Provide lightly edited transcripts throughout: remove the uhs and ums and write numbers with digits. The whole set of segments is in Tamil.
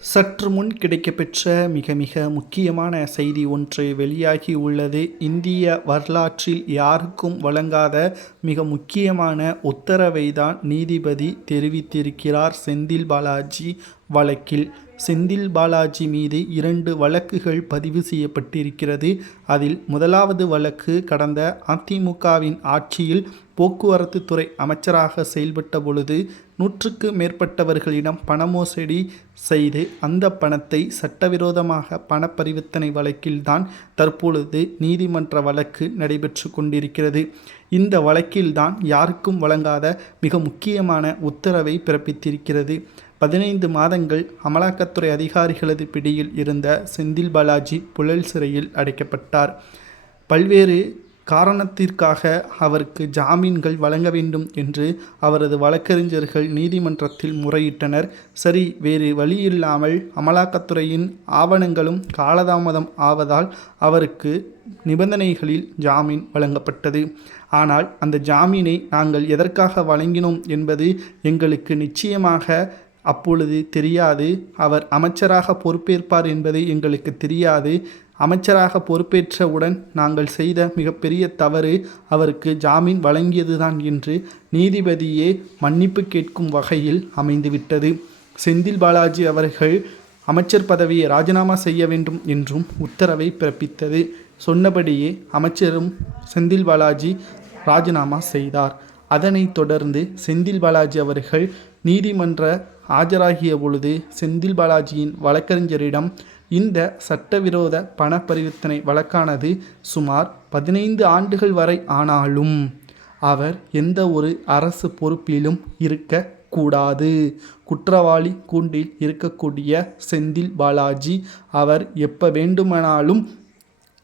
சற்று முன் கிடைக்கப்பெற்ற மிக மிக முக்கியமான செய்தி ஒன்று வெளியாகி உள்ளது. இந்திய வரலாற்றில் யாருக்கும் வழங்காத மிக முக்கியமான உத்தரவை தான் நீதிபதி தெரிவித்திருக்கிறார். செந்தில் பாலாஜி வழக்கில் செந்தில் பாலாஜி மீது 2 வழக்குகள் பதிவு செய்யப்பட்டிருக்கிறது. அதில் முதலாவது வழக்கு கடந்த அதிமுகவின் ஆட்சியில் போக்குவரத்து துறை அமைச்சராக செயல்பட்ட பொழுது 100க்கு மேற்பட்டவர்களிடம் பண மோசடி செய்து அந்த பணத்தை சட்டவிரோதமாக பண பரிவர்த்தனை வழக்கில்தான் தற்பொழுது நீதிமன்ற வழக்கு நடைபெற்று கொண்டிருக்கிறது. இந்த வழக்கில்தான் யாருக்கும் வழங்காத மிக முக்கியமான உத்தரவை பிறப்பித்திருக்கிறது. 15 மாதங்கள் அமலாக்கத்துறை அதிகாரிகளது பிடியில் இருந்த செந்தில் பாலாஜி புழல் சிறையில் அடைக்கப்பட்டார். பல்வேறு காரணத்திற்காக அவருக்கு ஜாமீன்கள் வழங்க வேண்டும் என்று அவரது வழக்கறிஞர்கள் நீதிமன்றத்தில் முறையிட்டனர். சரி, வேறு வழியில்லாமல் அமலாக்கத்துறையின் ஆவணங்களும் காலதாமதம் ஆவதால் அவருக்கு நிபந்தனைகளில் ஜாமீன் வழங்கப்பட்டது. ஆனால் அந்த ஜாமீனை நாங்கள் எதற்காக வழங்கினோம் என்பது எங்களுக்கு நிச்சயமாக அப்பொழுது தெரியாது. அவர் அமைச்சராக பொறுப்பேற்பார் என்பது எங்களுக்கு தெரியாது. அமைச்சராக பொறுப்பேற்றவுடன் நாங்கள் செய்த மிகப்பெரிய தவறு அவருக்கு ஜாமீன் வழங்கியதுதான் என்று நீதிபதியே மன்னிப்பு கேட்கும் வகையில் அமைந்துவிட்டது. செந்தில் பாலாஜி அவர்கள் அமைச்சர் பதவியை ராஜினாமா செய்ய வேண்டும் என்றும் உத்தரவை பிறப்பித்தது. சொன்னபடியே அமைச்சரும் செந்தில் பாலாஜி ராஜினாமா செய்தார். அதனைத் தொடர்ந்து செந்தில் பாலாஜி அவர்கள் நீதிமன்ற ஆஜராகிய பொழுது செந்தில் பாலாஜியின் வழக்கறிஞரிடம் இந்த சட்டவிரோத பண பரிவர்த்தனை வழக்கானது சுமார் 15 ஆண்டுகள் வரை ஆனாலும் அவர் எந்த ஒரு அரசு பொறுப்பிலும் இருக்கக்கூடாது. குற்றவாளி கூண்டில் இருக்கக்கூடிய செந்தில் பாலாஜி அவர் எப்போ வேண்டுமானாலும்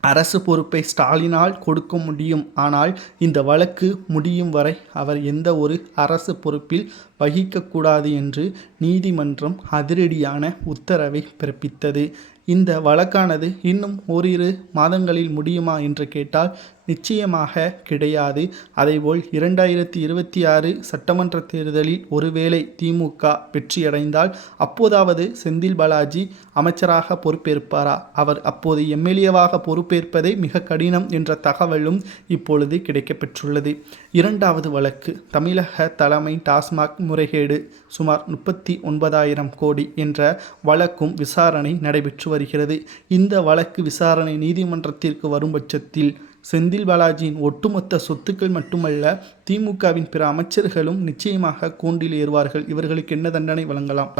அரசு பொறுப்பை ஸ்டாலினால் கொடுக்க முடியும். ஆனால் இந்த வழக்கு முடியும் வரை அவர் எந்த ஒரு அரசு பொறுப்பில் வகிக்கக்கூடாது என்று நீதிமன்றம் அதிரடியான உத்தரவை பிறப்பித்தது. இந்த வழக்கானது இன்னும் ஓரிரு மாதங்களில் முடியுமா என்று கேட்டால் நிச்சயமாக கிடையாது. அதேபோல் 2026 சட்டமன்ற தேர்தலில் ஒருவேளை திமுக வெற்றியடைந்தால் அப்போதாவது செந்தில் பாலாஜி அமைச்சராக பொறுப்பேற்பாரா? அவர் அப்போது எம்எல்ஏவாக பொறுப்பேற்பதே மிக கடினம் என்ற தகவலும் இப்பொழுது கிடைக்கப்பெற்றுள்ளது. 2வது வழக்கு தமிழக தலைமை டாஸ்மாக் முறைகேடு சுமார் 39,000 கோடி என்ற வழக்கும் விசாரணை நடைபெற்று வருகிறது. இந்த வழக்கு விசாரணை நீதிமன்றத்திற்கு வரும் பட்சத்தில் செந்தில் பாலாஜியின் ஒட்டுமொத்த சொத்துக்கள் மட்டுமல்ல, திமுகவின் பிற அமைச்சர்களும் நிச்சயமாக கூண்டில் ஏறுவார்கள். இவர்களுக்கு என்ன தண்டனை வழங்கலாம்?